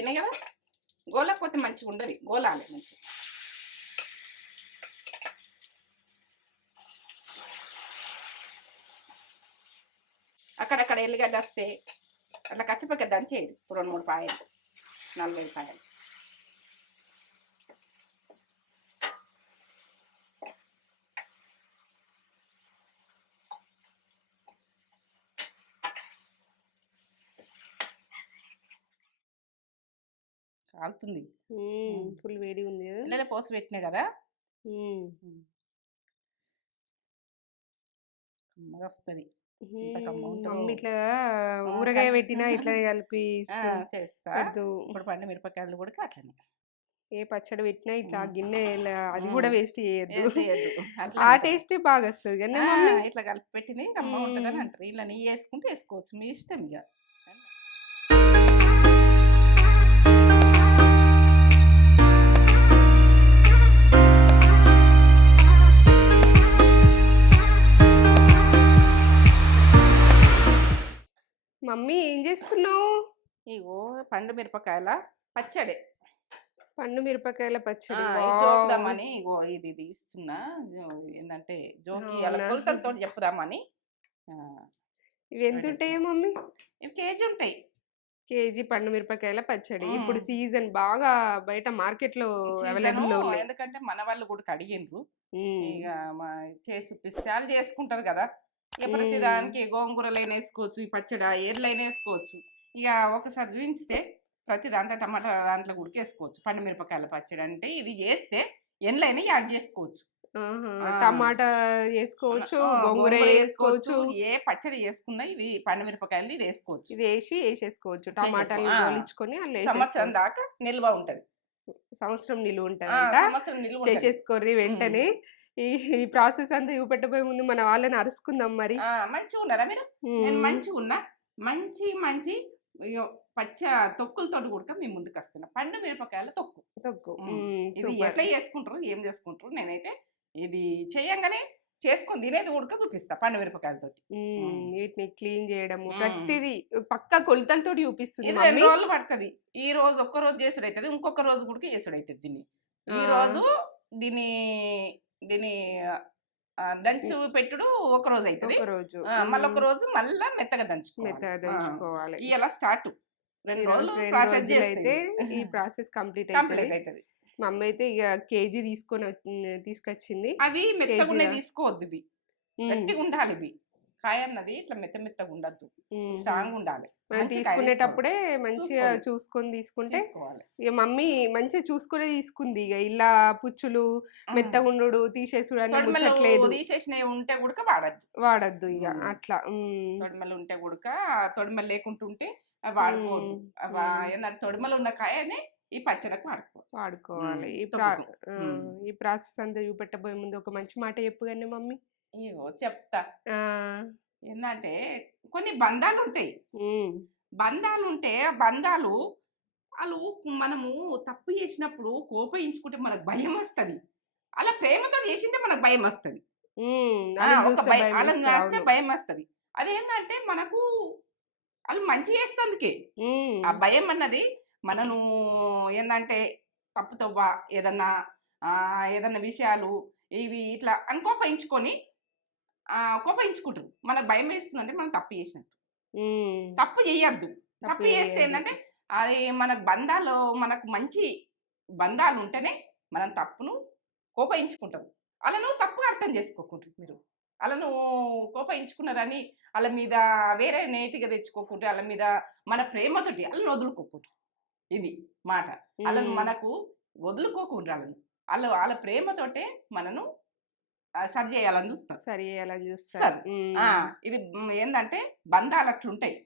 అయినాయి కదా, గోలకపోతే మంచిగా ఉండదు, గోలాలి మంచిగా. అక్కడక్కడ ఎల్లిగడ్డ వస్తే అట్లా కచ్చిపక్క దంచేది 2-3 పాయలు, 4-5 పాయలు. కాలుతుంది, ఫుల్ వేడి ఉంది కదా, ఇళ్ళలో పోసి పెట్టినా కదా, వస్తుంది. మమ్మీ ఇట్లా ఊరగాయ పెట్టినా ఇట్లనే కలిపి చేస్తా. ఇప్పుడు పండు మిరపకాయలు కూడా అట్లనే, ఏ పచ్చడి పెట్టినా ఇట్లా గిన్నె అది కూడా వేస్ట్ చేయొద్దు, ఆ టేస్ట్ బాగా వస్తుంది కానీ ఇట్లా కలిపి పెట్టింది అమ్మ ఉంటుందని అంటారు. ఇలా నెయ్యి వేసుకుంటే వేసుకోవచ్చు, మీ ఇష్టం ఇక. మమ్మీ ఏం చేస్తున్నావు? ఇగో పండు మిరపకాయల పచ్చడి, పండు మిరపకాయల పచ్చడి చూద్దామని ఇగో ఇది ఇస్తున్నా. ఏంటంటే జోకి కొలతలతో చెప్పుదామని. ఇవి ఎంత ఉంటాయి మమ్మీ? ఇవి కేజీ ఉంటాయి. కేజీ పండు మిరపకాయల పచ్చడి. ఇప్పుడు సీజన్ బాగా బయట మార్కెట్ లో అవైలబుల్ లో ఉన్నాయి, ఎందుకంటే మన వాళ్ళు కూడా అడిగిండ్రు. ఇక చేసి చూపిస్తే వాళ్ళు చేసుకుంటారు కదా, ఇక ప్రతి దానికి గోంగూరలైనా వేసుకోవచ్చు, ఈ పచ్చడి ఏర్లైనా వేసుకోవచ్చు. ఇక ఒకసారి చూపిస్తే ప్రతి దాంట్లో టమాటా దాంట్లో ఉడికేసుకోవచ్చు. పండు మిరపకాయల పచ్చడి అంటే ఇది చేస్తే ఎండ్లైనా యాడ్ చేసుకోవచ్చు, టమాటా వేసుకోవచ్చు, గోంగూర వేసుకోవచ్చు, ఏ పచ్చడి చేసుకున్నా ఇది పండు మిరపకాయలు ఇది వేసుకోవచ్చు. ఇది వేసేసుకోవచ్చు, టమాటాలు గోలించుకొని సంవత్సరం దాకా నిల్వ ఉంటది, సంవత్సరం నిలువ ఉంటది. చేసేసుకోర్రి వెంటనే. ఈ ప్రాసెస్ అంతా చూపెట్టబోయే ముందు మన వాళ్ళని అరుచుకుందాం. మరి మంచిగా ఉన్నారా మీరు? నేను మంచిగా ఉన్నా. మంచి మంచి పచ్చ తొక్కులతో కూడా మేము ముందుకు వస్తున్నా. పండు మిరపకాయల తొక్కు ఇది ఎట్లా చేసుకుంటారు, ఏం చేసుకుంటారు, నేనైతే ఇది చేయంగానే చేసుకొని తినేది ఉడక చూపిస్తా. పండు మిరపకాయలతోటి వీటిని క్లీన్ చేయడము ప్రతిదీ పక్కా కొలతలతో చూపిస్తుంది. 2 రోజులు పడుతుంది. ఈ రోజు ఒక్క రోజు చేసుడు అవుతుంది, ఇంకొక రోజు కూడా చేసుడు అవుతుంది. దీన్ని ఈ రోజు దీని దంచు పెట్టుడు ఒక రోజు అవుతుంది, మళ్ళీ ఒక రోజు మళ్ళా మెత్తగా దంచుకోవాలి. ఇలా స్టార్ట్ 2 రోజులు ప్రాసెస్ అయితే ఈ ప్రాసెస్ కంప్లీట్ అవుతుంది. మా అమ్మ అయితే ఇక కేజీ తీసుకొచ్చింది. అవి మెత్తగా తీసుకోవద్దు, ఇవి గట్టిగా ఉండాలి. ఇవి కాయ అన్నది ఇట్లా మెత్తగా ఉండద్దు, స్ట్రాంగ్ ఉండాలి. మనం తీసుకునేటప్పుడే మంచిగా చూసుకొని తీసుకుంటే, ఇక మమ్మీ మంచిగా చూసుకునే తీసుకుంది. ఇక ఇలా పుచ్చులు మెత్తగా ఉండు తీసేసుడు అని తీసేసినవి ఉంటే కూడా వాడద్దు ఇక అట్లా. తొడిమలు ఉంటే కూడా తొడిమలు లేకుంటుంటే వాడుకోవద్దు. తొడిమలు ఉన్న కాయనే ఈ పచ్చడికి వాడుకోవాలి. ఈ ప్రాసెస్ అంతా చూపెట్టబోయే ముందు ఒక మంచి మాట చెప్పు కానీ మమ్మీ. ఇగో చెప్తా. ఏంటంటే కొన్ని బంధాలు ఉంటాయి, బంధాలు వాళ్ళు మనము తప్పు చేసినప్పుడు కోపయించుకుంటే మనకు భయం వస్తుంది. అలా ప్రేమతో చేసింటే మనకు భయం వస్తుంది, వాళ్ళని చేస్తే భయం వస్తుంది. అదేంటంటే మనకు వాళ్ళు మంచి చేస్తుందికే ఆ భయం అన్నది. మనను ఏంటంటే తప్పుతవ్వ ఏదన్నా విషయాలు ఇవి ఇట్లా అని కోపయించుకుంటారు. మనకు భయం వేస్తుందంటే మనం తప్పు చేసినట్టు. తప్పు చేయొద్దు. తప్పు చేస్తే ఏంటంటే అది మనకు మనకు మంచి బంధాలు ఉంటేనే మనం తప్పును కోపయించుకుంటాం. వాళ్ళను తప్పుగా అర్థం చేసుకోకుంటారు. మీరు వాళ్ళను కోపయించుకున్నారని వాళ్ళ మీద వేరే నేటిగా తెచ్చుకోకుంటే, వాళ్ళ మీద మన ప్రేమతోటి వాళ్ళని వదులుకోకుంటారు. ఇది మాట. వాళ్ళను మనకు వదులుకోకుండా వాళ్ళ ప్రేమతోటే మనను సరి చేయాలని చూస్తారు. ఇది ఏంటంటే బంధాలు అట్లుంటాయి.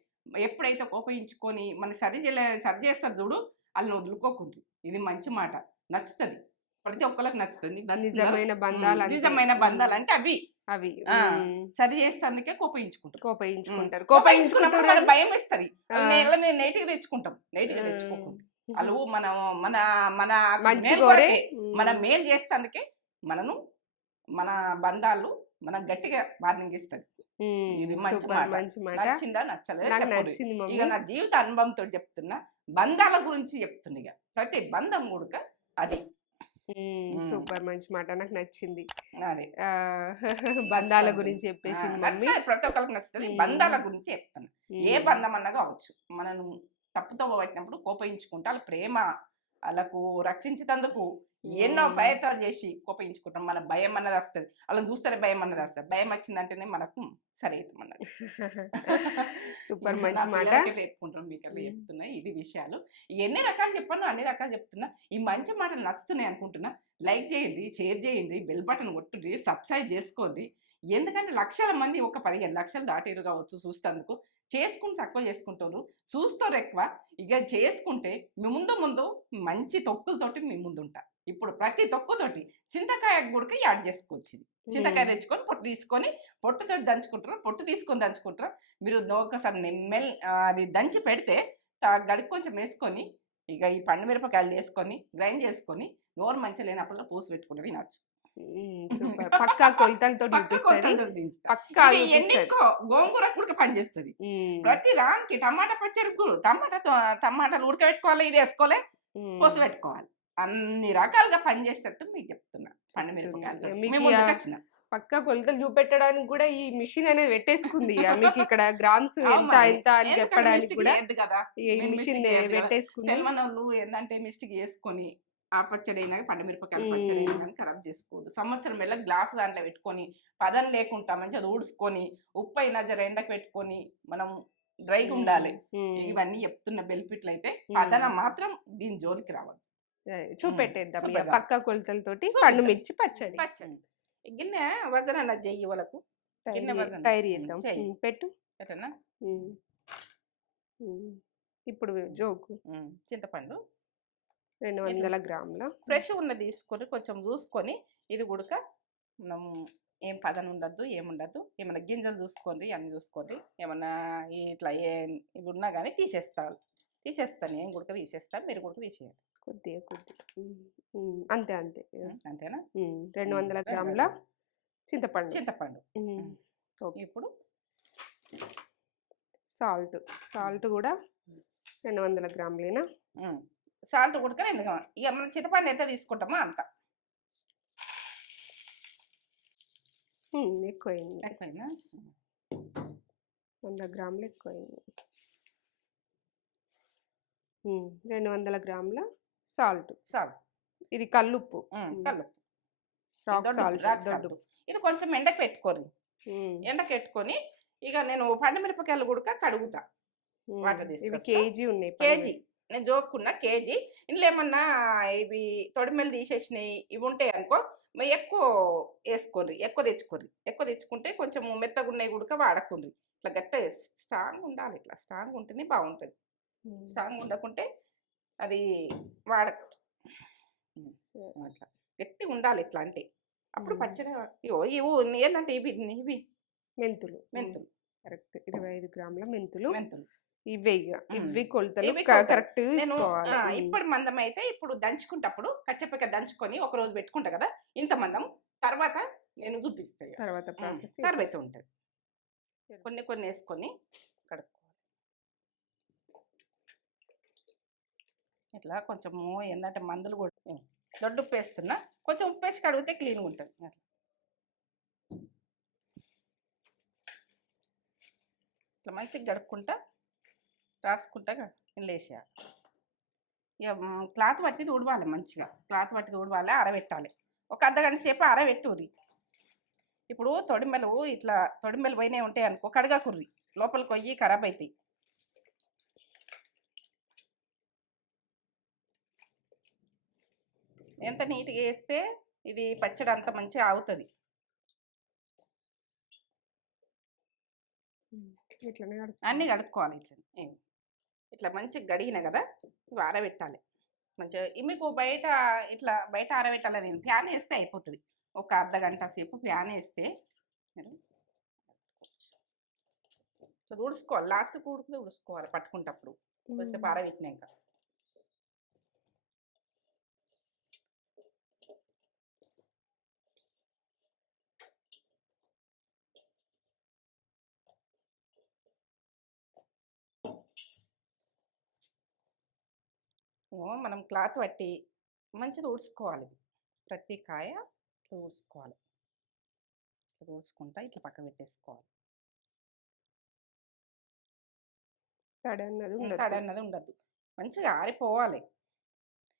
ఎప్పుడైతే కోపయించుకొని మన సరి చేస్తారు చూడు, వాళ్ళని వదులుకోకుండా. ఇది మంచి మాట, నచ్చుతుంది, ప్రతి ఒక్కరికి నచ్చుతుంది. నిజమైన బంధాలు అంటే అవి సరి చేసేందుకే కోపయించుకుంటారు. భయం ఇస్తుంది, నేటిగా తెచ్చుకుంటాం. నేటిగా తెచ్చుకోకుండా వాళ్ళు మన మేలు చేసేందుకే మన బంధాలు మనం గట్టిగా వార్నింగ్ ఇస్తుంది. ఇది మంచి సూపర్ మాట. మంచి మాట. నచ్చిందా నచ్చలేదా నాకు చెప్పండి. నచ్చింది ఇక మమ్మీ. నా జీవిత అనుభవంతో చెప్తున్నా, బంధాల గురించి చెప్తున్నా. ఇక ప్రతి బంధం కూడక అది. సూపర్ మంచి మాట, నాకు నచ్చింది. అదే బంధాల గురించి చెప్పేసింది మమ్మీ. ప్రతి ఒక్కరికి నచ్చుతుంది. బంధాల గురించి చెప్తాను. ఏ బంధం అన్నా కావచ్చు, మనం తప్పుతో పట్టినప్పుడు కోపయించుకుంటా వాళ్ళ ప్రేమ వాళ్ళకు రక్షించేందుకు ఎన్నో ప్రయత్నాలు చేసి కోపయించుకుంటాం. మన భయం అన్నది వస్తుంది, వాళ్ళని చూస్తేనే భయం అన్నది వస్తుంది. భయం వచ్చిందంటేనే మనకు సరే అవుతామన్నది. సూపర్ మంచి మాట చెప్పుకుంటాం. మీకు అలా చెప్తున్నా ఇది విషయాలు. ఎన్ని రకాలు చెప్పాను అన్ని రకాలు చెప్తున్నా. ఈ మంచి మాటలు నచ్చుతున్నాయి అనుకుంటున్నా. లైక్ చేయండి, షేర్ చేయండి, బెల్ బటన్ కొట్టుడి, సబ్స్క్రైబ్ చేసుకోండి. ఎందుకంటే లక్షల మంది ఒక 15 లక్షలు దాటిరు కావచ్చు చూస్తేందుకు. చేసుకుంటే తక్కువ చేసుకుంటారు, చూస్తారు ఎక్కువ. ఇక చేసుకుంటే మీ ముందు మంచి తొక్కులతోటి మీ ముందుంటా. ఇప్పుడు ప్రతి తొక్కుతోటి చింతకాయ గుడక యాడ్ చేసుకోవచ్చు. చింతకాయ తెచ్చుకొని పొట్టు తీసుకొని పొట్టుతో దంచుకుంటారు, పొట్టు తీసుకొని దంచుకుంటారు. మీరు ఒకసారి అది దంచి పెడితే గడికి కొంచెం వేసుకొని ఇక ఈ పండు మిరపకాయలు వేసుకొని గ్రైండ్ చేసుకొని నోరు మంచిగా లేనప్పుడు పోసి పెట్టుకుంటారు తినచ్చు. సూపర్. పక్కా కొలతలతో పక్కా ఎన్నికో గోంగూర కూడా పనిచేస్తుంది. ప్రతి దానికి టమాటా పచ్చడి టమాటాలు ఉడకబెట్టుకోవాలి, ఇది వేసుకోవాలి, పోసి పెట్టుకోవాలి. అన్ని రకాలుగా పనిచేసేటట్టు మీకు చెప్తున్నా. పండు మిరపకాయలు పక్కా కొలతలు చూపెట్టడానికి కూడా ఈ మిషన్ అనేది పెట్టేసుకుంది. మీకు ఇక్కడ గ్రామ్స్ ఎంత ఎంత అని చెప్పడానికి కూడా ఈ మిషన్ పెట్టేసుకుంది. మనోళ్ళు ఏంటంటే మిస్టేక్ చేసుకొని ఆ పచ్చడి అయినా పండు మిరపకాయలు పచ్చడి అయినా కానీ ఖరాబ్ చేసుకోవద్దు. సంవత్సరం వెళ్ళ గ్లాసు దాంట్లో పెట్టుకొని పదం లేకుండా మంచిగా ఊడ్చుకొని ఉప్పు అయినా జర ఎండకు పెట్టుకొని మనం డ్రైగా ఉండాలి. ఇవన్నీ చెప్తున్న బెనిఫిట్లు అయితే పదన మాత్రం దీని జోలికి రావాలి. చూపెట్టేద్దాం పక్కా కొలతలతోటి పండు మిర్చి పచ్చడి. గిన్నె వజన చెయ్యి వాళ్ళకు తయారు చేద్దాం. పెట్టు పెట్టనా. ఇప్పుడు జోకు చింతపండు 200 గ్రాముల ఫ్రెష్ ఉన్నది తీసుకొని కొంచెం చూసుకొని ఇది ఉడక మనం ఏం పదన ఉండద్దు ఏముండద్దు. ఏమన్నా గింజలు చూసుకోండి, అన్ని చూసుకోండి. ఏమన్నా ఇట్లా ఇవి ఉన్నా కానీ తీసేస్తాను. ఏం గుడక తీసేస్తాను, మీరు గుడక తీసేయాలి కొద్దిగా. అంతే అంతేనా. 200 గ్రాముల చింతపండు. ఇప్పుడు సాల్ట్ కూడా 200 గ్రాములేనా. సాల్ట్ ఉడక ఇక మనం చింతపండు ఎంత తీసుకుంటామో అంత. ఎక్కువైందా 100 గ్రాములు ఎక్కువైంది. 200 గ్రాముల సాల్ట్. ఇది కల్లుప్పు, రాక్ సాల్ట్. ఇది కొంచెం ఎండకు పెట్టుకోరు. ఎండకు పెట్టుకొని ఇక నేను పండు మిరపకాయలు కూడా కడుగుతా. వాటర్ ఇవి కేజీ ఉన్నాయి. కేజీ నేను జోక్కున్నా కేజీ. ఇందులో ఏమన్నా ఇవి తొడిమెలు తీసేసినాయి ఇవి ఉంటాయి అనుకో, ఎక్కువ వేసుకోర్రి, ఎక్కువ తెచ్చుకుంటే కొంచెం మెత్తగా ఉన్నాయి కూడా వాడకుండ్రి. ఇట్లా గట్టిగా స్ట్రాంగ్ ఉండాలి. ఇట్లా స్ట్రాంగ్ ఉంటేనే బాగుంటుంది. స్ట్రాంగ్ ఉండకుంటే అది వాడకూడదు. అట్లా గట్టిగా ఉండాలి. ఇట్లా అంటే అప్పుడు పచ్చడి. ఇవి ఏంటంటే ఇవి మెంతులు కరెక్ట్. 25 గ్రాముల మెంతులు. ఇవి కొలతలు కరెక్ట్. ఇప్పుడు మందం అయితే ఇప్పుడు దంచుకుంటప్పుడు కచ్చపక్క దంచుకొని ఒక రోజు పెట్టుకుంటా కదా, ఇంత మందం. తర్వాత నేను చూపిస్తాను తర్వాత ప్రాసెస్ తర్వాత ఉంటుంది. కొన్ని వేసుకొని కడుక్కోవాలి. ఇట్లా కొంచెము ఏంటంటే మందులు కూడా దొడ్డు ఉప్పు వేస్తున్నా. కొంచెం ఉప్పు వేసి కడిగితే క్లీన్గా ఉంటుంది. ఇట్లా మంచిగా గడుపుకుంటా రాసుకుంటా ఇందులో వేసేయాలి. ఇక క్లాత్ పట్టి ఊడవాలి. మంచిగా క్లాత్ పట్టి ఊడవాలి, ఆరబెట్టాలి. ఒక అర్ధగంట సేపు ఆరబెట్టుర్రి. ఇప్పుడు తొడిమెలు పోయినాయి ఉంటాయి అనుకో, కడగకుర్రి, లోపలికి పోయి ఖరాబ్ అవుతాయి. ఎంత నీట్గా వేస్తే ఇది పచ్చడి అంత మంచిగా ఆగుతుంది. అన్నీ కడుక్కోవాలి. ఇట్లా మంచిగా గడిగిన కదా ఇవి ఆరబెట్టాలి మంచిగా. మీకు బయట ఆరబెట్టాలి. నేను ఫ్యాన్ వేస్తే అయిపోతుంది. ఒక అర్ధగంట సేపు ఫ్యాన్ వేస్తే ఇట్లా ఊడ్చుకోవాలి. లాస్ట్కి ఊడ్చుకోవాలి పట్టుకుంటప్పుడు కొద్దిసేపు ఆరబెట్టినాక. మనం క్లాత్ పట్టి మంచిగా ఊడ్చుకోవాలి. ప్రతి కాయ ఇట్లా ఊడ్చుకోవాలి. ఇట్లా ఊడ్చుకుంటా ఇట్లా పక్క పెట్టేసుకోవాలి. తడి అన్నది ఉండద్దు. మంచిగా ఆరిపోవాలి.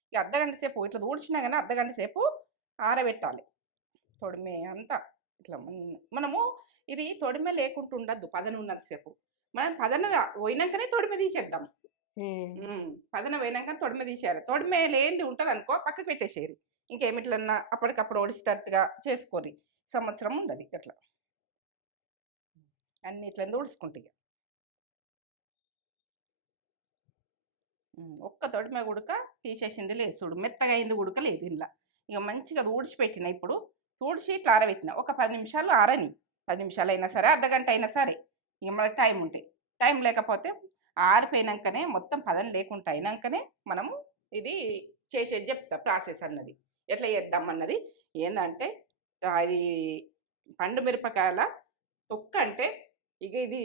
ఇక అర్ధగంట సేపు ఇట్లా ఊడ్చినా కానీ అర్ధగంట సేపు ఆరబెట్టాలి. తొడిమే అంతా ఇట్లా మనము ఇది తొడిమె లేకుండా ఉండద్దు. పదన ఉన్నంతసేపు మనం పదన పోయినాకనే తొడిమె తీసేద్దాం. పదన పోయినాక తొడిమె తీసేయాలి. తొడిమె లేనిది ఉంటుంది అనుకో పక్కకు పెట్టేసేది. ఇంకేమిట్లన్నా అప్పటికప్పుడు ఒడిసేటట్టుగా చేసుకోరి. సంవత్సరం ఉండదు అట్లా. అన్ని ఇట్లా ఊడ్చుకుంటాయి. ఒక్క తొడిమె గుడక తీసేసింది లేదు చూడు. మెత్తగా అయింది గుడక లేదు ఇంట్లో. ఇక మంచిగా ఊడ్చిపెట్టిన. ఇప్పుడు ఊడ్చి ఇట్లా ఆరబెట్టిన. ఒక 10 నిమిషాలు ఆరని. 10 నిమిషాలు అయినా సరే, అర్ధగంట అయినా సరే. ఇక మనకి టైం ఉంటే, టైం లేకపోతే ఆరిపోయినాకనే మొత్తం పదం లేకుండా అయినాకనే మనము ఇది చేసేది చెప్తా. ప్రాసెస్ అన్నది ఎట్లా చేద్దాం అన్నది ఏంటంటే, అది పండు మిరపకాయల తొక్క అంటే ఇక ఇది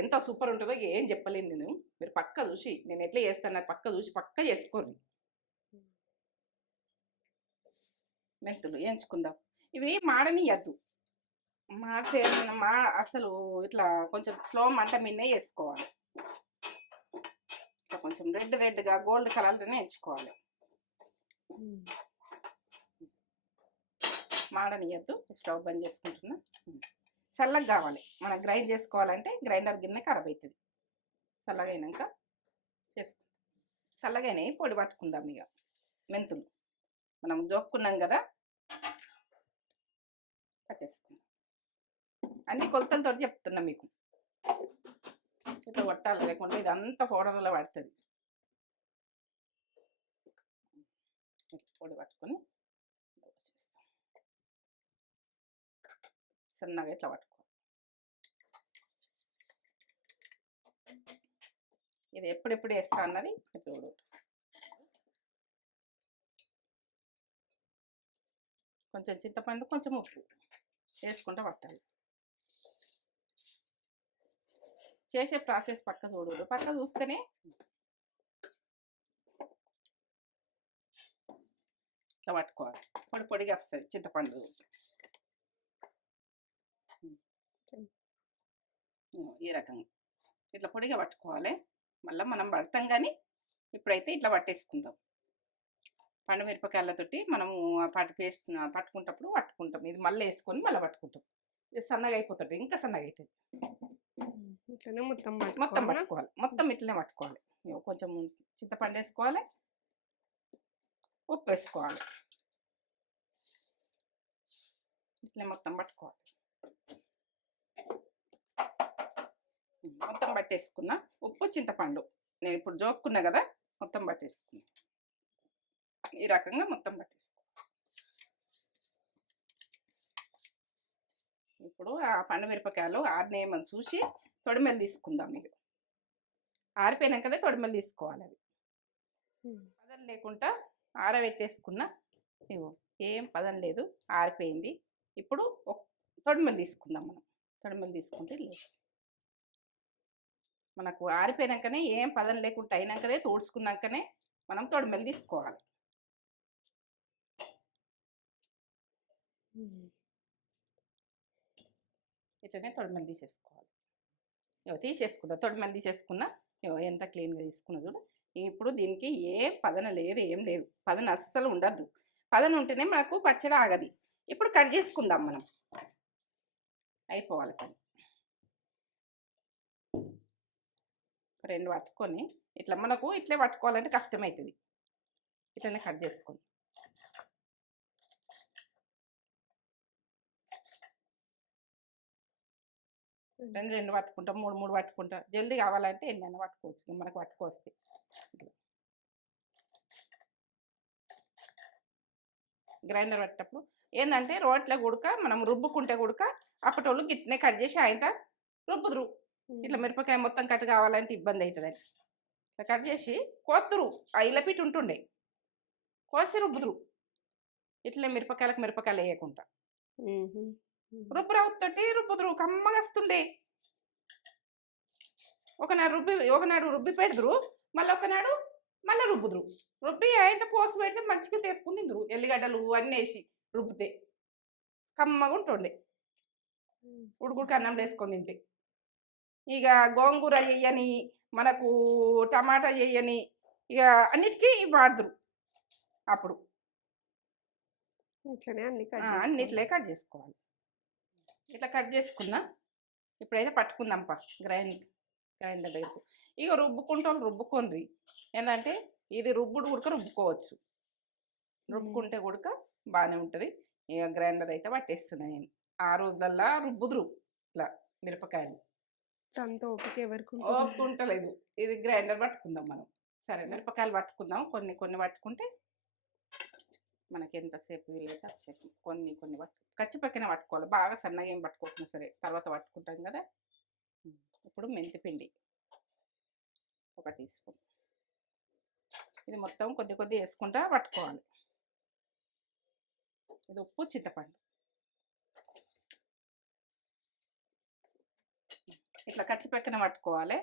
ఎంత సూపర్ ఉంటుందో ఏం చెప్పలేను నేను. మీరు పక్క చూసి నేను ఎట్లా చేస్తాను పక్క చూసి పక్క చేసుకోండి. మెంతులు వేయించుకుందాం. ఇవి మాడనియద్దు. మాడితే అసలు ఇట్లా కొంచెం స్లో మంట మీదనే వేసుకోవాలి. ఇట్లా కొంచెం రెడ్గా గోల్డ్ కలర్లోనే వేయించుకోవాలి. మాడనియద్దు. స్టవ్ బంద్ చేసుకుంటున్నా. చల్లగా కావాలి. మనం గ్రైండ్ చేసుకోవాలంటే గ్రైండర్ గిన్నె ఖరాబ్ అవుతుంది. చల్లగా అయినాక చేసుకుందాం. చల్లగా అయినాయి పొడి పట్టుకుందాం. ఇక మెంతులు మనం జోక్కున్నాం కదా, పట్టేసుకుందాం. అన్ని కొలతలతో చెప్తున్నా మీకు. ఇట్లా కొట్టాలి, లేకుంటే ఇదంతా పౌడర్లో పడుతుంది. పొడి పట్టుకొని సన్నగా ఇట్లా పట్టుకోవాలి. ఇది ఎప్పుడెప్పుడు వేస్తా అన్నది ఇప్పుడు కొంచెం చింతపండు, కొంచెం ఉప్పు వేసుకుంటూ పట్టాలి. చేసే ప్రాసెస్ పక్క చూడు. పక్క చూస్తేనే ఇట్లా పట్టుకోవాలి. పొడిగా వస్తుంది చింతపండు. ఈ రకంగా ఇట్లా పొడిగా పట్టుకోవాలి. మళ్ళీ మనం పడతాం కానీ ఇప్పుడైతే ఇట్లా పట్టేసుకుందాం. పండు మిరపకాయలతోటి మనము పేస్ట్ పట్టుకుంటప్పుడు పట్టుకుంటాం. ఇది మళ్ళీ వేసుకొని మళ్ళీ పట్టుకుంటాం. ఇది సన్నగా అయిపోతుంది. ఇంకా సన్నగా అవుతుంది. ఇట్లనే మొత్తం పట్టుకోవాలి. మొత్తం ఇట్లనే పట్టుకోవాలి. కొంచెం చింతపండు వేసుకోవాలి, ఉప్పు వేసుకోవాలి. ఇట్లనే మొత్తం పట్టుకోవాలి. మొత్తం పట్టేసుకున్నా. ఉప్పు, చింతపండు నేను ఇప్పుడు జోక్కున్నా కదా, మొత్తం పట్టేసుకున్నా. ఈ రకంగా మొత్తం పట్టేసుకో. ఇప్పుడు ఆ పండు మిరపకాయలు ఆరినేయమని చూసి తొడిమెలు తీసుకుందాం. మీరు ఆరిపోయినాకనే తొడిమెలు తీసుకోవాలి. అవి పదం లేకుండా ఆరబెట్టేసుకున్నా. ఇగో ఏం పదం లేదు, ఆరిపోయింది. ఇప్పుడు తొడిమెలు తీసుకుందాం. మనం తొడిమెలు తీసుకుంటే లేదు, మనకు ఆరిపోయినాకనే ఏం పదం లేకుండా అయినాకనే తోడుచుకున్నాకనే మనం తొడిమెలు తీసుకోవాలి. ఇట్లనే తొడిమెలు తీసేసుకోవాలి. తీసేసుకున్నా, తొడిమెలు తీసేసుకున్నా. ఎంత క్లీన్గా తీసుకున్నా చూడు. ఇప్పుడు దీనికి ఏ పదన లేదు, ఏం లేదు. పదన అస్సలు ఉండద్దు. పదన ఉంటేనే మనకు పచ్చడి ఆగది. ఇప్పుడు కట్ చేసుకుందాం. మనం అయిపోవాలి. పని రెండు పట్టుకొని ఇట్లా మనకు ఇట్లే పట్టుకోవాలంటే కష్టమవుతుంది. ఇట్లనే కట్ చేసుకొని రెండు పట్టుకుంటాం, మూడు పట్టుకుంటాం. జల్దీ కావాలంటే ఎన్నైనా పట్టుకోవచ్చు. మనకు పట్టుకోవస్తే గ్రైండర్ పట్టేటప్పుడు ఏంటంటే రోట్లో గుడక మనం రుబ్బుకుంటే గుడక అప్పటోళ్ళు గిట్నే కట్ చేసి ఆయన రుబ్బుదురు. ఇట్లా మిరపకాయ మొత్తం కట్ కావాలంటే ఇబ్బంది అవుతుందని కట్ చేసి కోతురు. ఆ ఇలపిటి ఉంటుండే కోసి రుబ్బుదురు. ఇట్లే మిరపకాయలు వేయకుండా రుబ్బురావుతోటి రుబ్బుదురు. కమ్మగా వస్తుండే. ఒకనాడు రుబ్బి పెడదురు, మళ్ళీ ఒకనాడు మళ్ళీ రుబ్బుదురు. రుబ్బి అయితే పోసి పెడితే మంచిగా తీసుకుని తిందురు. ఎల్లిగడ్డలు అన్నీ వేసి రుబ్బితే కమ్మగా ఉంటుండే. ఉడుకుడికి అన్నం వేసుకొని తింటే. ఇక గోంగూర చెయ్యని, మనకు టమాటా చెయ్యని, ఇక అన్నిటికీ వాడుదురు అప్పుడు. ఇట్లనే అన్నిట్లే కట్ చేసుకోవాలి. ఇట్లా కట్ చేసుకున్నా. ఇప్పుడైతే పట్టుకుందాంపా గ్రైండర్ దగ్గరకు. ఇక రుబ్బుకుంటాం రుబ్బుకోండి. ఏంటంటే ఇది రుబ్బుడు ఉడక రుబ్బుకోవచ్చు. రుబ్బుకుంటే ఉడక బాగానే ఉంటుంది. ఇక గ్రైండర్ అయితే పట్టేస్తున్నాయి నేను. ఆ రోజులల్లా రుబ్బుదురు ఇట్లా మిరపకాయలు. అంత ఓపిక ఎవరికి ఓపిక ఉండలేదు. ఇది గ్రైండర్ పట్టుకుందాం మనం. సరే మిరపకాయలు పట్టుకుందాం. కొన్ని కొన్ని పట్టుకుంటే మనకి ఎంతసేపు వీలైతే అంతసేపు కొన్ని కొన్ని కచ్చి పక్కన పట్టుకోవాలి. బాగా సన్నగా ఏం పట్టుకోకుండా సరే తర్వాత పట్టుకుంటాం కదా. ఇప్పుడు మెంతిపిండి 1 టీ స్పూన్. ఇది మొత్తం కొద్ది కొద్ది వేసుకుంటా పట్టుకోవాలి. ఇది ఉప్పు, చింతపండు. ఇట్లా కచ్చి పక్కన పట్టుకోవాలి.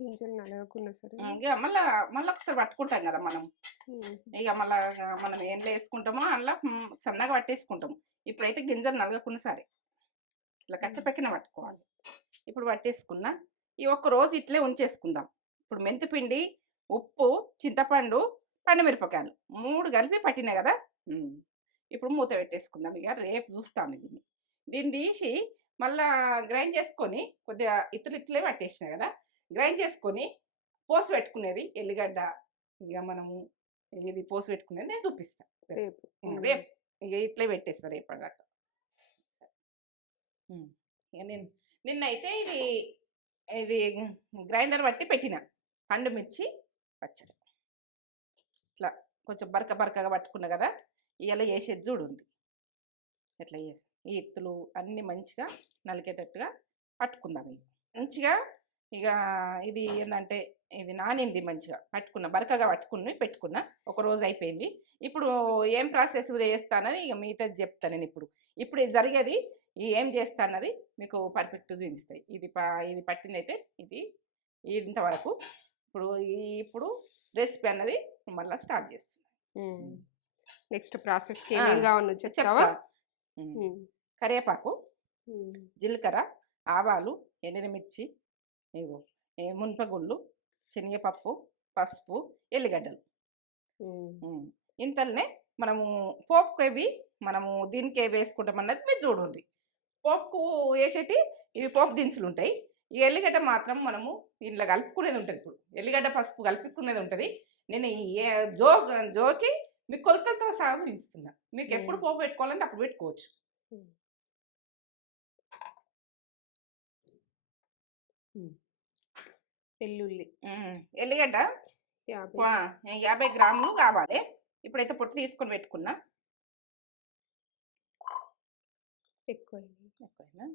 గింజలు నలగకుండా సరే. ఇక మళ్ళీ ఒకసారి పట్టుకుంటాం కదా మనం. ఇక మళ్ళీ మనం ఏం వేసుకుంటామో అందులో సన్నగా పట్టేసుకుంటాము. ఇప్పుడైతే గింజలు నలగకుండా సరే ఇట్లా కచ్చపెక్కిన పట్టుకోవాలి. ఇప్పుడు పట్టేసుకున్నా ఈ ఒక్క రోజు ఇట్లే ఉంచేసుకుందాం. ఇప్పుడు మెంతిపిండి, ఉప్పు, చింతపండు, పండుమిరపకాయలు 3 కలిపి పట్టినాయి కదా. ఇప్పుడు మూత పెట్టేసుకుందాం. ఇక రేపు చూస్తాము దీన్ని తీసి మళ్ళా గ్రైండ్ చేసుకొని కొద్దిగా ఇట్లే పట్టేసినాయి కదా. గ్రైండ్ చేసుకొని పోసి పెట్టుకునేది ఎల్లిగడ్డ ఇక మనము ఇది పోసి పెట్టుకునేది నేను చూపిస్తాను రేపు. ఇక ఇట్లే పెట్టేస్తాను రేపటిదాకా. ఇక నిన్నైతే ఇది గ్రైండర్ బట్టి పెట్టిన పండుమిర్చి పచ్చడి ఇట్లా కొంచెం బరకగా పట్టుకున్నా కదా. ఇవాళ వేసేది చూడు ఉంది. ఎట్లా చేసి ఈ ఎత్తులు అన్నీ మంచిగా నలికేటట్టుగా పట్టుకుందాం. మంచిగా ఇక ఇది ఏంటంటే ఇది నానింది మంచిగా పట్టుకున్నా, బరకగా పెట్టుకున్నా. ఒక రోజు అయిపోయింది. ఇప్పుడు ఏం ప్రాసెస్ చేస్తానని ఇక మిగతా చెప్తాను నేను. ఇప్పుడు ఇది జరిగేది ఏం చేస్తానది మీకు పర్ఫెక్ట్గా చూపిస్తాయి. ఇది పట్టిందైతే ఇది ఇంతవరకు. ఇప్పుడు రెసిపీ అన్నది మళ్ళీ స్టార్ట్ చేస్తున్నాను. నెక్స్ట్ ప్రాసెస్కి ఏమేమి కావాలో చెప్తావా? కరివేపాకు, జీలకర్ర, ఆవాలు, ఎండుమిర్చి, మునపగుళ్ళు, శనగపప్పు, పసుపు, ఎల్లిగడ్డలు. ఇంతలోనే మనము పోపుకు ఇవి మనము దీనికి వేసుకుంటామన్నది మీరు చూడండి. పోపుకు వేసేటి ఇవి పోపు దినుసులు ఉంటాయి. ఈ ఎల్లిగడ్డ మాత్రం మనము ఇంట్లో కలుపుకునేది ఉంటుంది. ఇప్పుడు ఎల్లిగడ్డ పసుపు కలుపుకునేది ఉంటుంది. నేను జోకి మీకు కొలతలతో సహా చూపిస్తున్నా. మీకు ఎప్పుడు పోపు పెట్టుకోవాలంటే అప్పుడు పెట్టుకోవచ్చు. ఎల్లిగడ్డ 50 గ్రాములు కావాలి. ఇప్పుడైతే పొట్టు తీసుకొని పెట్టుకున్నా. ఎక్కువైనా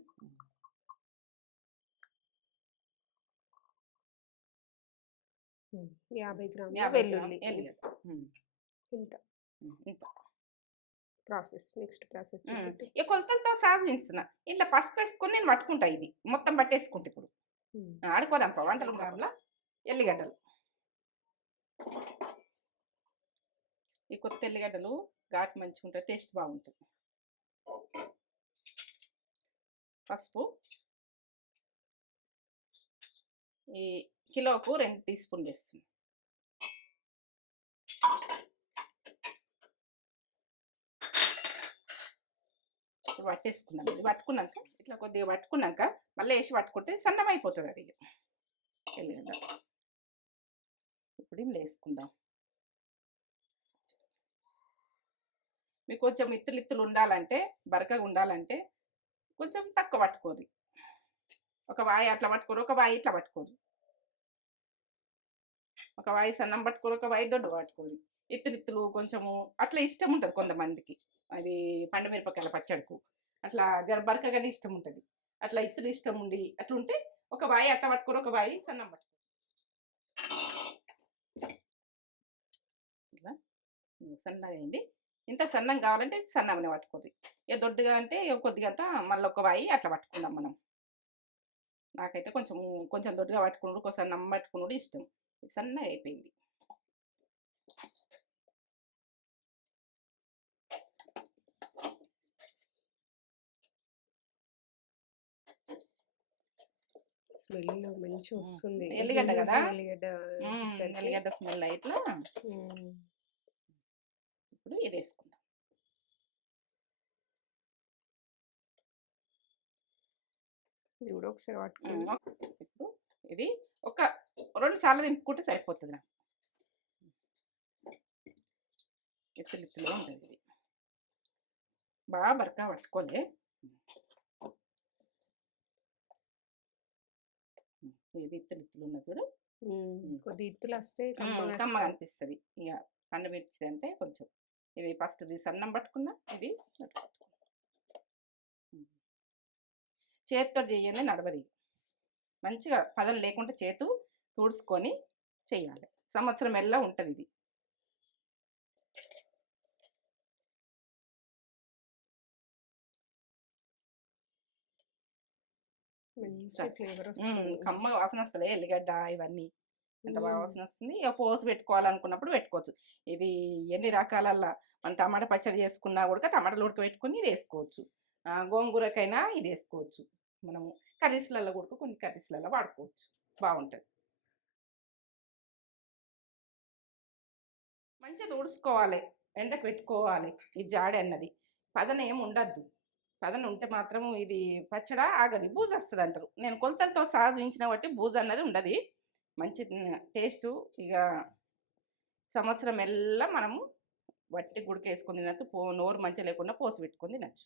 50 గ్రాములు వెల్లుల్లి. ఇంత ప్రాసెస్. నెక్స్ట్ ప్రాసెస్ కొలతలతో సహా చూపిస్తున్నా. ఇట్లా పసుపు వేసుకొని నేను పట్టుకుంటా. ఇది మొత్తం పట్టేసుకుంటా. ఇప్పుడు ఆడుకోదాంపా వంటలు గ్రాముల ఎల్లిగడ్డలు. ఈ కొత్త ఎల్లిగడ్డలు ఘాటు మంచిగా ఉంటాయి, టేస్ట్ బాగుంటుంది. పసుపు ఈ కిలోకు 2 టీ స్పూన్లు వేస్తుంది. ఇప్పుడు పట్టేసుకున్నాం. ఇది పట్టుకున్నాక ఇట్లా కొద్దిగా పట్టుకున్నాక మళ్ళీ వేసి పట్టుకుంటే సన్నం అయిపోతుంది అది ఎల్లిగడ్డ. ఇప్పుడు ఇందులో వేసుకుందాం. మీకు కొంచెం ఇత్తులు ఉండాలంటే, బరకగా ఉండాలంటే కొంచెం తక్కువ పట్టుకోరు. ఒక వాయి అట్లా పట్టుకోరు, ఒక వాయి ఇట్లా పట్టుకోరు. ఒక వాయి సన్నం పట్టుకోరు, ఒక వాయి దొడ్డు పట్టుకోరు. ఇత్తులు కొంచెము అట్లా ఇష్టం ఉంటుంది కొంతమందికి. అది పండుమిరపకాయల పచ్చడికు అట్లా బరకగానే ఇష్టం ఉంటుంది. అట్లా ఇత్తులు ఇష్టం ఉండి అట్లా ఉంటే ఒక వాయి అట్లా పట్టుకోరు, ఒక వాయి సన్నం పట్టుకోరు. ఇట్లా సన్నగా అయింది. ఇంత సన్నం కావాలంటే సన్నమనే పట్టుకోండి. ఇక దొడ్డుగా అంటే కొద్దిగా అంతా మళ్ళీ ఒక వాయి అట్లా పట్టుకుందాం మనం. నాకైతే కొంచెం దొడ్డుగా పట్టుకున్నాడు, కొంచెం సన్నం పట్టుకున్నాడు ఇష్టం. సన్నగా అయిపోయింది. స్మెల్ మంచిగా వస్తుంది. ఎల్లిగడ్డ కదా, ఎల్లిగడ్డ స్మెల్ ఇట్లా. ఇప్పుడు ఇది వేసుకుందాం. ఇది కూడా ఒకసారి పట్టుకుందాం. ఇప్పుడు ఇది ఒక 2 సార్లు దింపుకుంటే సరిపోతుంది. నాకు ఎత్తులుగా ఉంటుంది. ఇది బాగా బరకా పట్టుకోలే. ఇది ఇత్తులు ఉన్న చూడు, కొద్ది ఇత్తులు వస్తే కమ్మ అనిపిస్తుంది. ఇక పండు మిర్చి అంటే కొంచెం ఇది ఫస్ట్ సన్నం పట్టుకున్నా, ఇది చేతితో చెయ్యండి, నడవది. మంచిగా పదం లేకుండా చేతు తుడుచుకొని చెయ్యాలి. సంవత్సరం ఎల్లా ఉంటుంది ఇది. కమ్మ వాసన వస్తుంది. ఎల్లిగడ్డ ఇవన్నీ ఎంత బాగా వాసన వస్తుంది. ఇక పోసు పెట్టుకోవాలనుకున్నప్పుడు పెట్టుకోవచ్చు. ఇది ఎన్ని రకాలల్లా మనం టమాటా పచ్చడి చేసుకున్నా కూడా టమాటాలు ఉడకబెట్టుకుని ఇది వేసుకోవచ్చు. గోంగూరకైనా ఇది వేసుకోవచ్చు. మనము కర్రీస్లలో కూడా కొన్ని కర్రీస్లలో వాడుకోవచ్చు, బాగుంటుంది. మంచిగా తుడుచుకోవాలి, ఎండకు పెట్టుకోవాలి. ఈ జాడి అన్నది పదన ఏమి ఉండద్దు. పదన ఉంటే మాత్రం ఇది పచ్చడి ఆగది, బూజు వస్తుంది అంటారు. నేను కొలతలతో సాధించిన బట్టి బూజు అన్నది ఉండదు. మంచి టేస్టు. ఇక సంవత్సరం ఎల్లా మనము వట్టి గుడికి వేసుకొని తినచ్చు. నోరు మంచిగా లేకుండా పోసి పెట్టుకొని తినచ్చు.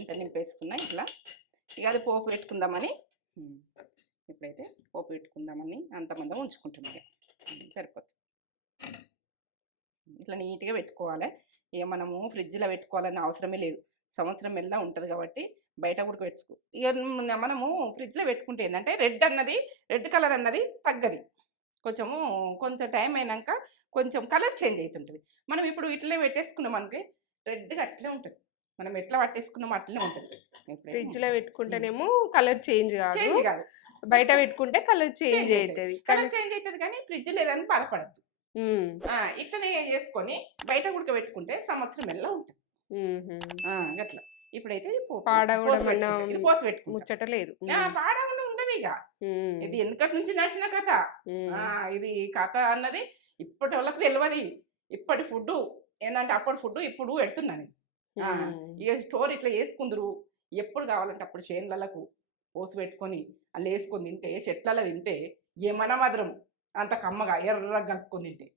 ఇంత నింపేసుకున్నా ఇట్లా. ఇక అది పోపు పెట్టుకుందామని, ఇప్పుడైతే పోపు పెట్టుకుందామని అంతమంది ఉంచుకుంటున్నాం. సరిపోతుంది. ఇట్లా నీట్గా పెట్టుకోవాలి. ఇక మనము ఫ్రిడ్జ్లో పెట్టుకోవాలన్న అవసరమే లేదు. సంవత్సరం ఎల్లా ఉంటుంది కాబట్టి బయట కూడా పెట్టుకో. ఇక మనము ఫ్రిడ్జ్లో పెట్టుకుంటే ఏంటంటే రెడ్ కలర్ అన్నది తగ్గది. కొంచెం టైం అయినాక కొంచెం కలర్ చేంజ్ అవుతుంటుంది. మనం ఇప్పుడు ఇట్లనే పెట్టేసుకున్నాం అనుకో రెడ్గా అట్లే ఉంటుంది. మనం ఎట్లా పట్టేసుకున్నామో అట్లనే ఉంటుంది. ఫ్రిడ్జ్లో పెట్టుకుంటేనేమో కలర్ చేంజ్ కాదు, బయట పెట్టుకుంటే కలర్ చేంజ్ అవుతుంది. కానీ ఫ్రిడ్జ్ లేదని బాధపడద్దు. ఇట్లనే చేసుకొని బయట ఉడకబెట్టుకుంటే సంవత్సరం ఎల్లా ఉంటుంది. అట్లా ఇప్పుడైతే పోసి పెట్టుకుంటాం. ముచ్చట లేదు, పాడవడం ఉండదు. ఇక ఇది వెనకటి నుంచి నడిచిన కథ. ఇది కథ అన్నది ఇప్పటి వాళ్ళకి తెలియదు. ఇప్పటి ఫుడ్ ఏంటంటే అప్పటి ఫుడ్ ఇప్పుడు పెడుతున్నాను. ఇక స్టోర్ ఇట్లా వేసుకుందరు. ఎప్పుడు కావాలంటే అప్పుడు చేనులకు పోసి పెట్టుకొని అలా వేసుకొని తింటే, చెట్లలో తింటే ఏమన్నా మాత్రం అంత కమ్మగా ఎర్రగా కలుపుకొని తింటే,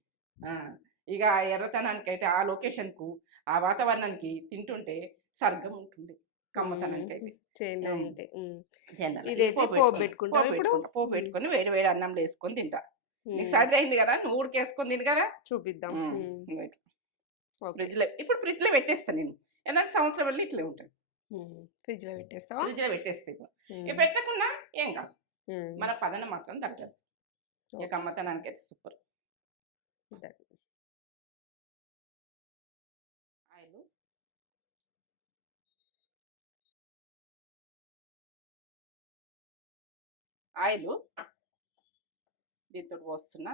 ఇక ఆ ఎర్రతనానికి అయితే ఆ లొకేషన్కు ఆ వాతావరణానికి తింటుంటే స్వర్గం ఉంటుంది. కమ్మతనానికి అయితే పోపు పెట్టుకొని వేడి వేడి అన్నంలో వేసుకొని తింటా. నీకు సర్ది అయింది కదా, నువ్వు ఉడికేసుకొని తిని కదా, చూపిద్దాం. ఇప్పుడు ఫ్రిడ్జ్లో పెట్టేస్తాను నేను. ఎందుకంటే సంవత్సరం వెళ్ళి ఇట్లే ఉంటుంది. ఫ్రిడ్జ్లో పెట్టేస్తే పెట్టకుండా ఏం కాదు. మన పదన మాత్రం తగ్గదు. ఇక అమ్మతనానికి అయితే సూపర్. ఆయిల్ దీంతో పోస్తున్నా.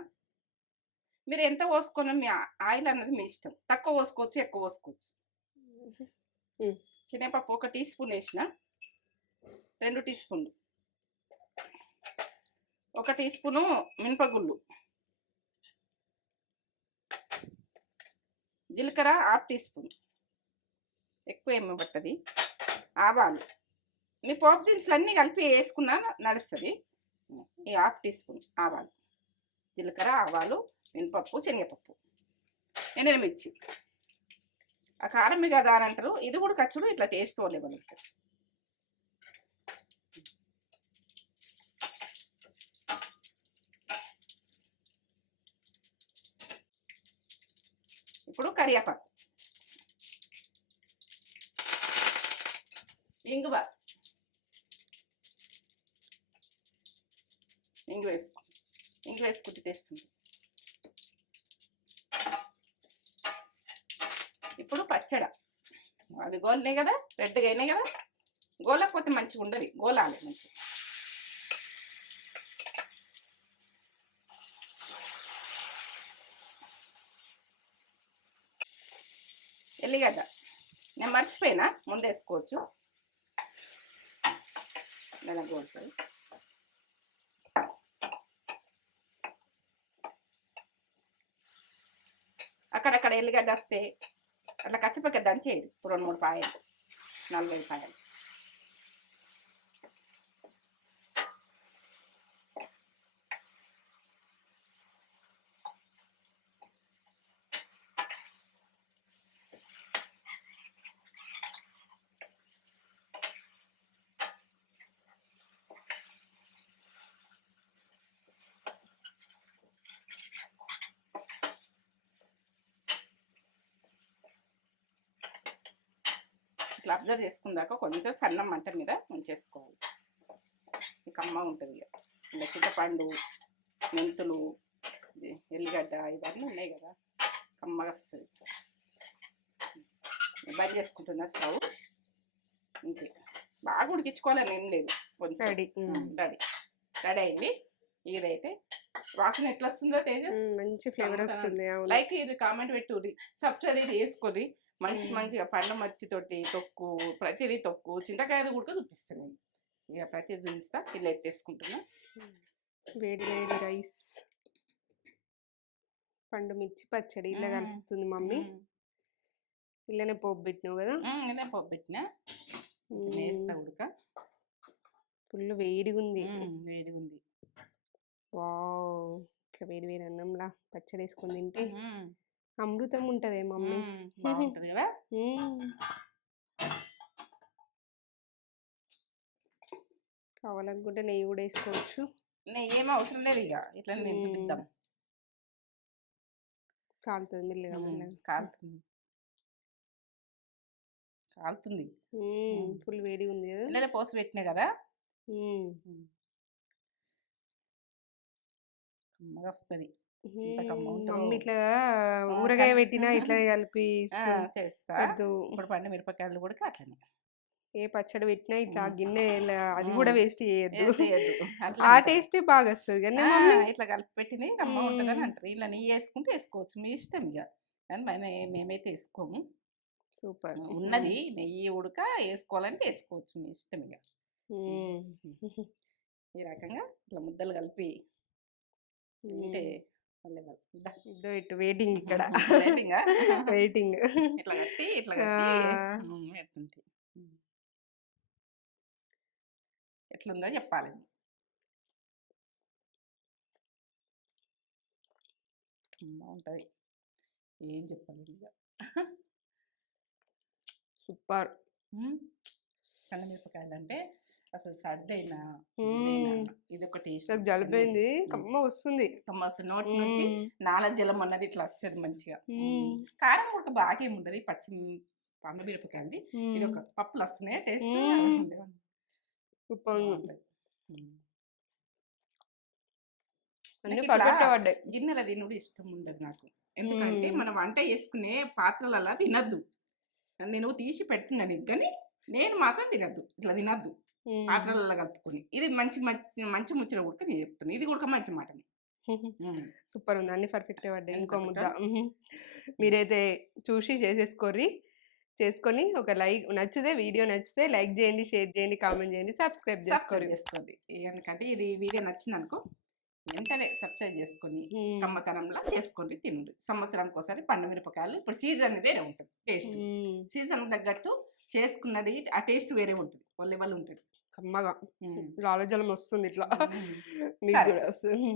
మీరు ఎంత పోసుకున్నా మీ ఆయిల్ అన్నది మీ ఇష్టం. తక్కువ పోసుకోవచ్చు, ఎక్కువ పోసుకోవచ్చు. శనగపప్పు 1 టీ స్పూన్ వేసిన, 2 టీ స్పూన్లు, 1 టీ స్పూను మినపగుళ్ళు, జీలకర్ర 1/2 టీ స్పూన్, ఎక్కువ ఏమి పట్టది. ఆవాలు మీ పోపు దినుసులు అన్నీ కలిపి వేసుకున్నా నడుస్తుంది. ఈ 1/2 టీ స్పూన్ ఆవాలు, జీలకర్ర, ఆవాలు, మినపప్పు, శనగపప్పు, ఎండుమిర్చి. ఆ కారం కదా అని అంటారు. ఇది కూడా ఖర్చులు ఇట్లా టేస్ట్ వాళ్ళేమో. ఇప్పుడు కరివేపాకు, ఇంగువ వేసుకుంటే టేస్ట్ ఉంది. ఇప్పుడు పచ్చడ, అది గోలినాయి కదా, రెడ్గా అయినాయి కదా, గోలకపోతే మంచిగా ఉండదు, గోలాలి మంచిగా. ఎల్లిగడ్డ నేను మర్చిపోయినా, ముందు వేసుకోవచ్చు, నేను గోలుతుంది. అక్కడక్కడ ఎల్లిగడ్డ వస్తే అట్లా కచ్చిపక్క దంచేది 2-3 పాయలు, 4-5 పాయలు. ఇట్లా అబ్జర్వ్ చేసుకున్నాక కొంచెం సన్నం మంట మీద ఉంచేసుకోవాలి. కమ్మ ఉంటుంది ఇక. ఇలా చింతపండు, మెంతులు, ఎల్లిగడ్డ ఇవన్నీ ఉన్నాయి కదా, కమ్మగా వస్తుంది. బంద్ చేసుకుంటున్నా స్టవ్. ఇంకే బాగా ఉడికించుకోవాలని ఏం లేదు, కొంచెం రెడీ అయింది. ఇదైతే వాసన ఎట్లా వస్తుందో తేజ, మంచి ఫ్లేవర్ వస్తుంది. లైక్ ఇది కామెంట్ పెట్టుర్రి, సబ్స్క్రైబ్ చేసుకొని మంచిగా పండు మర్చితోటి తొక్కు, ప్రతిదీ తొక్కు, చింతకాయది కూడా చూపిస్తాను నేను. ఇక ప్రతిదీ చూపిస్తా. ఇలా ఎట్టేసుకుంటున్నా. వేడి వేడి రైస్, పండు మిర్చి పచ్చడి ఇలా కలుపుతుంది మమ్మీ. ఇలానే పోపు పెట్టినావు కదా? ఇలా పోపు పెట్టినా, వేస్తా ఉడక. ఫుల్ వేడిగా ఉంది. వేడిగా ఉంది. వావ్, ఇట్లా వేడి వేడి అన్నంలా పచ్చడి వేసుకొని తింటే అమృతం ఉంటదే మమ్మీ. బాగుంటది కదా. కావాలనుకుంటే నెయ్యి కూడా వేసుకోవచ్చు. నెయ్యి ఏమీ అవసరం లేదు, ఇక ఇట్లా చూపిద్దాం. కాలుతుంది మెల్లగా మెల్లగా, కాలుతుంది. ఫుల్ వేడి ఉంది కదా. నెల పోసి పెట్టినా కదా, వస్తుంది. మమ్మీ ఇట్లా ఊరగాయ పెట్టినా ఇట్లనే కలిపి పెడుతూ. ఇప్పుడు పండు మిరపకాయలు కూడా అట్లనే, ఏ పచ్చడి పెట్టినా ఇట్లా గిన్నె అది కూడా వేస్ట్ చేయొద్దు. ఆ టేస్ట్ బాగా వస్తుంది కానీ మమ్మీ ఇట్లా కలిపి పెట్టింది కమ్మ ఉంటుందని అంటారు. ఇలా నెయ్యి వేసుకుంటే వేసుకోవచ్చు, మీ ఇష్టం ఇక. కానీ మేమైతే వేసుకోము. సూపర్ ఉన్నది నెయ్యి ఉడక వేసుకోవాలంటే వేసుకోవచ్చు, మీ ఇష్టం ఇక. ఈ రకంగా ఇట్లా ముద్దలు కలిపి అంటే ఇటు వెయిటింగ్, ఇక్కడ వెయిటింగ్. ఇట్లా కట్టి పెడుతుంది. ఎట్లుందో చెప్పాలి. బాగుంటుంది, ఏం చెప్పాలి ఇక. సూపర్. కందిమిరపకాయలు అంటే అసలు సర్దైనా ఇది ఒక టేస్ట్. జలిపోయింది, కమ్మ వస్తుంది. కమ్మ వస్తుంది, నోటి నుంచి నాల జలం అన్నది ఇట్లా వస్తుంది మంచిగా. కారం కూడా బాగా ఏముంటది, పచ్చి పండు మిరపకాయలది. ఇది ఒక పప్పులు వస్తున్నాయి, టేస్ట్ గిన్నెల తినుడు ఇష్టం ఉండదు నాకు. ఎందుకంటే మనం వంట చేసుకునే పాత్రలలో తినద్దు. నేను తీసి పెడుతున్నాను కానీ నేను మాత్రం తినద్దు, ఇట్లా తినద్దు పాత్రలలో కలుపుకొని. ఇది మంచి మంచి మంచి ముచ్చిన ఉడక నేను చెప్తున్నాను. ఇది కూడా మంచి మాట. సూపర్ ఉంది, అన్ని పర్ఫెక్ట్ పడ్డాయి. ఇంకో ముద్ద మీరైతే చూసి చేసుకొని ఒక లైక్, నచ్చితే వీడియో నచ్చితే లైక్ చేయండి, షేర్ చేయండి, కామెంట్ చేయండి, సబ్స్క్రైబ్ చేసుకోండి. ఎందుకంటే ఇది వీడియో నచ్చింది అనుకో, వెంటనే సబ్స్క్రైబ్ చేసుకొని కమ్మతనంలా చేసుకోండి, తినండి. సంవత్సరానికి ఒకసారి పండు మిరపకాయలు. ఇప్పుడు సీజన్ వేరే ఉంటుంది టేస్ట్, సీజన్ తగ్గట్టు చేసుకున్నది ఆ టేస్ట్ వేరే ఉంటుంది, ఓ లెవెల్ ఉంటుంది, కమ్మగా. లాలజలం వస్తుంది ఇట్లా, మీకు కూడా వస్తుంది.